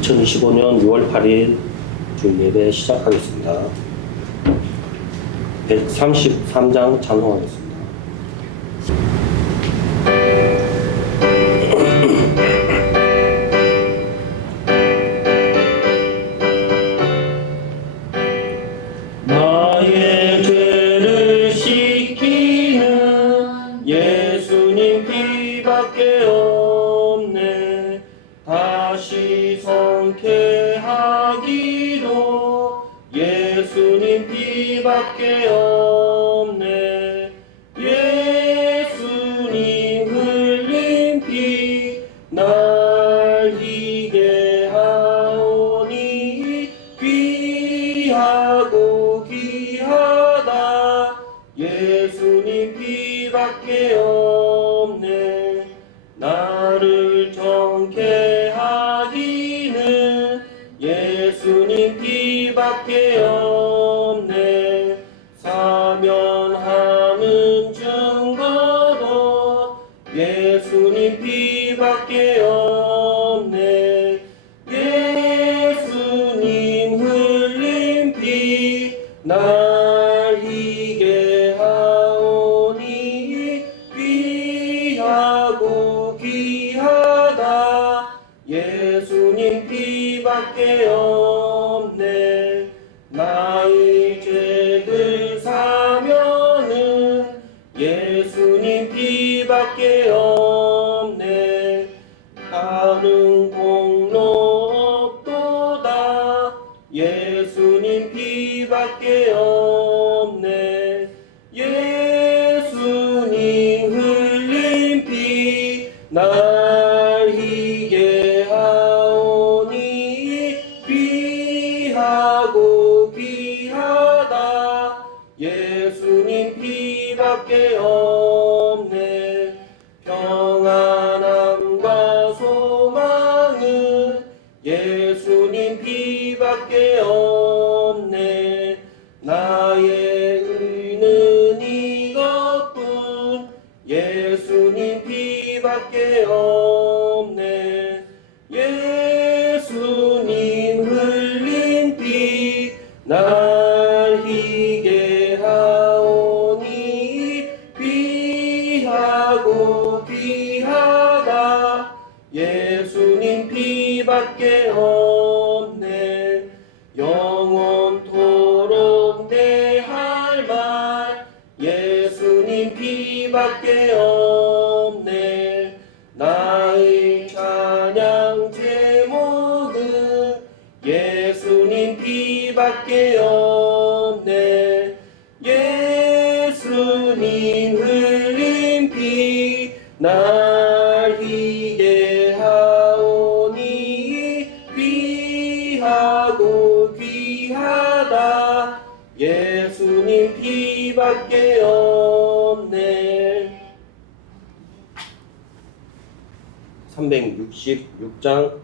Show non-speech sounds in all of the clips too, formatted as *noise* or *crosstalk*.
2025년 6월 8일 주일 예배 시작하겠습니다. 133장 찬송하겠습니다. *clears throat* 예수님 피밖에 없 밖에 없네. 예수님 흘린 피날 희게 하오니 귀하고 귀하다. 예수님 피밖에 없네. 나 예수님 피밖에 없네. 예수님 흘린 피 날 희게 하오니 귀하고 귀하다. 예수님 피밖에 없네. 평안함과 소망은 예수님 피밖에 없네 예수님 피밖에 없네. 영원토록 내 할 말. 예수님 피밖에 없네. 나의 찬양 제목은 예수님 피밖에 없네. 예수님 흘린 피날 366장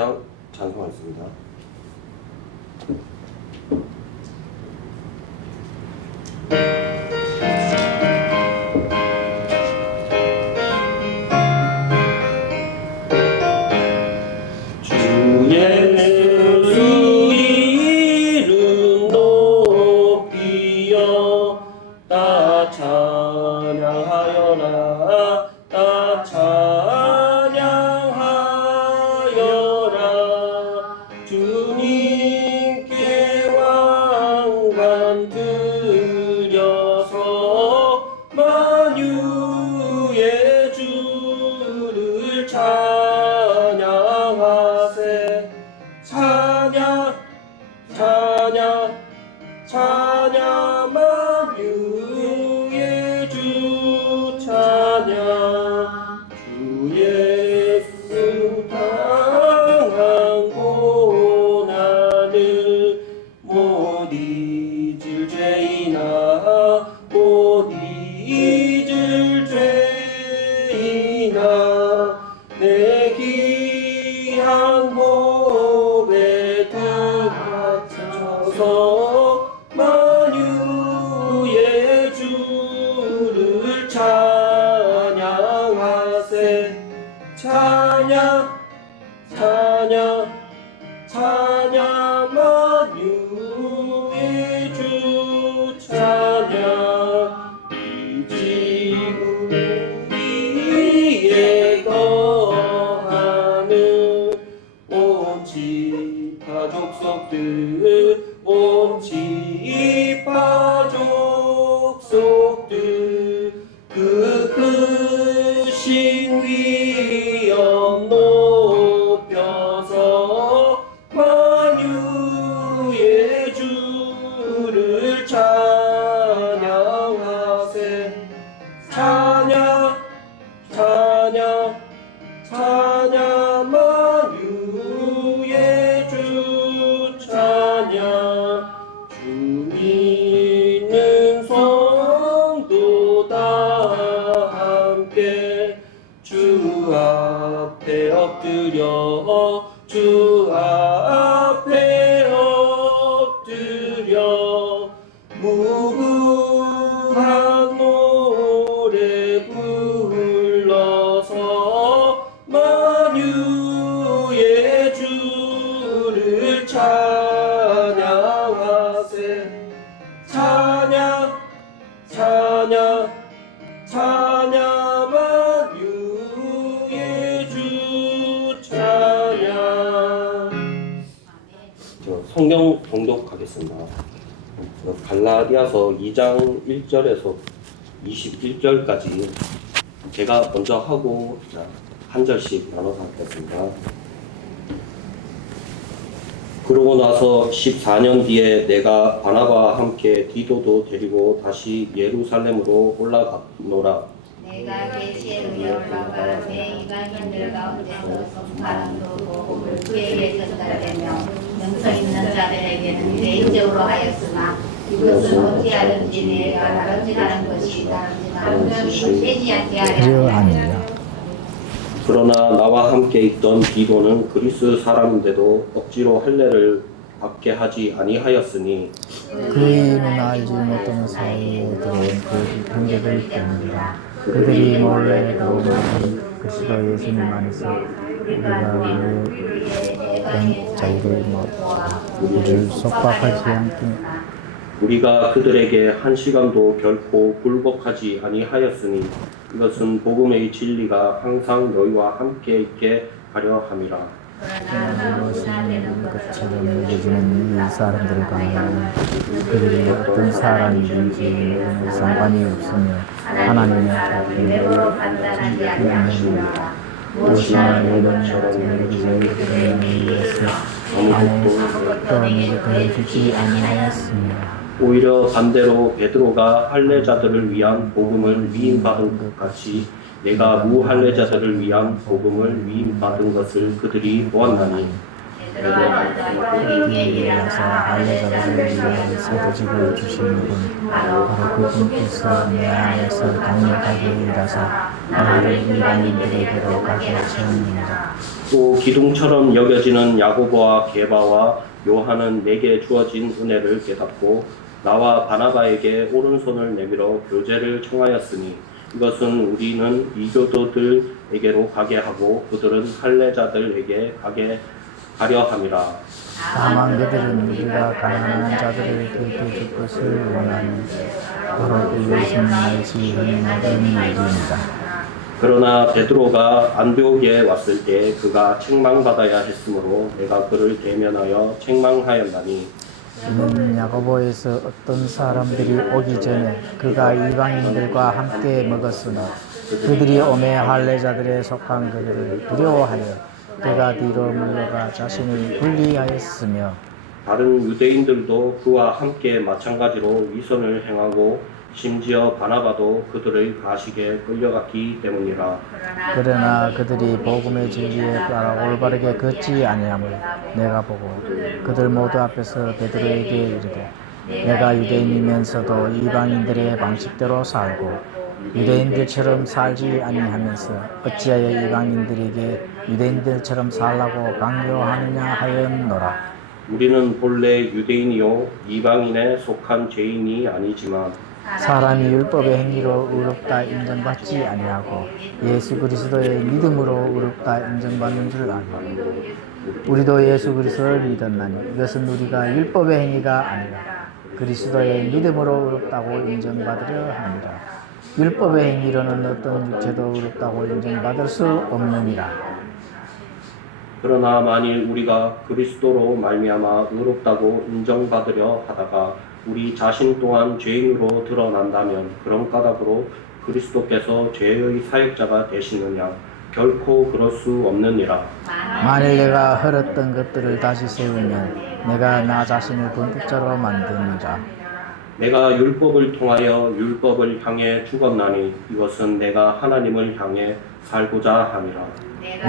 장 찬송하겠습니다. 못 잊을 죄이나? 못 잊을 죄이나? 내 귀한 몸에 들어서 만유의 주를 찬양하세. 찬양 찬양 찬양 you. 함께 주 앞에 엎드려 주 앞에 엎드려. 무궁한 노래 불러서 만유의 주를 찬양하세. 찬양 찬양 찬양 성경 봉독하겠습니다. 저 갈라디아서 2장 1절에서 21절까지 제가 먼저 하고 자, 한 절씩 나눠서 하겠습니다. 그러고 나서 14년 뒤에 내가 바나바와 함께 디도도 데리고 다시 예루살렘으로 올라가노라. 내가 계시에 올라가 내 이방인들 가운데서 바람도 복음을 그에게 전달되며 영성 있는 자들에게는 개인적으로 하였으나 이것은 어찌하든지 내가 다름질하는 것이 다름질하는 되지 않게 하려 그러하니라. 그러나 나와 함께 있던 디도는 그리스 사람인데도 억지로 할례를 받게 하지 아니하였으니 그의 알지 못하는 사이에 들어온 그 형제들 때문이라. 그들이 몰래 도우는 그리스도 예수님 안에서 우리가 그의 자유를 뭐 우리를 속박하지 않게 우리가 그들에게 한 시간도 결코 굴복하지 아니하였으니 이것은 복음의 진리가 항상 너희와 함께 있게 하려 함이라. 것처럼 이 사람들을 강하여 그들이 어떤 사람이든지 상관이 없으며 하나님은 사람을 외모 무엇이나 무엇이나 내는 자기를 위해서 아무것도 내게 더해주지 아니하였습니다. 오히려 반대로 베드로가 할례자들을 위한 복음을 위임받은 것 같이 내가 무할례자들을 위한 복음을 위임받은 것을 그들이 보았나니 베드로가 그에게 이라서 할례자들을 위한 세도직을 주시는 분 바로 그분께서 내 안에서 강력하게 일하사 나를 이방인들에게로 가게 하셨느니라. 또 기둥처럼 여겨지는 야고보와 게바와 요한은 내게 주어진 은혜를 깨닫고 나와 바나바에게 오른손을 내밀어 교제를 청하였으니 이것은 우리는 이교도들에게로 가게 하고 그들은 할례자들에게 가게 하려 함이라. 다만 그들은 우리가 가난한 자들을 돕게 줄 것을 원하는 바로 이것은 날지 모든 일입니다. 그러나 베드로가 안디옥에 왔을 때 그가 책망받아야 했으므로 내가 그를 대면하여 책망하였나니. 이는 야고보에서 어떤 사람들이 오기 전에 그가 이방인들과 함께 먹었으나 그들이 오매 할례자들에 속한 그들을 두려워하여 그가 뒤로 물러가 자신을 분리하였으며 다른 유대인들도 그와 함께 마찬가지로 위선을 행하고 심지어 바나바도 그들의 가식에 끌려갔기 때문이라. 그러나 그들이 복음의 진리에 따라 올바르게 걷지 아니함을 내가 보고 그들 모두 앞에서 베드로에게 이르되 내가 유대인이면서도 이방인들의 방식대로 살고 유대인들처럼 살지 아니하면서 어찌하여 이방인들에게 유대인들처럼 살라고 강요하느냐 하였노라 우리는 본래 유대인이요 이방인에 속한 죄인이 아니지만 사람이 율법의 행위로 의롭다 인정받지 아니하고 예수 그리스도의 믿음으로 의롭다 인정받는 줄 아노라 우리도 예수 그리스도를 믿었나니 이것은 우리가 율법의 행위가 아니라 그리스도의 믿음으로 의롭다고 인정받으려 합니다. 율법의 행위로는 어떤 육체도 의롭다고 인정받을 수 없느니라. 그러나 만일 우리가 그리스도로 말미암아 의롭다고 인정받으려 하다가 우리 자신 또한 죄인으로 드러난다면 그런 까닭으로 그리스도께서 죄의 사역자가 되시느냐 결코 그럴 수 없느니라. 만일 내가 흘렀던 것들을 다시 세우면 내가 나 자신을 범법자로 만드니라. 내가 율법을 통하여 율법을 향해 죽었나니 이것은 내가 하나님을 향해 살고자 함이라.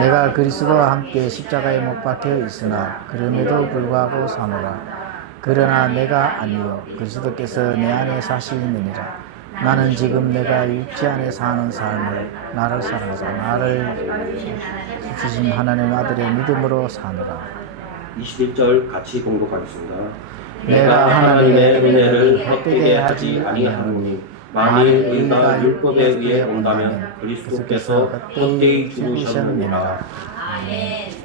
내가 그리스도와 함께 십자가에 못 박혀 있으나 그럼에도 불구하고 사노라. 그러나 내가 아니요 그리스도께서 내 안에 사시느니라. 나는 지금 내가 육체 안에 사는 삶을 나를 사랑하사 나를 주신 하나님 아들의 믿음으로 사노라. 21절 같이 봉독하겠습니다. 내가 하나님의 은혜를 헛되게 하지 아니하노니 만일 의가 율법에 의해 온다면 그리스도께서 헛되이 죽으셨느니라. 아멘.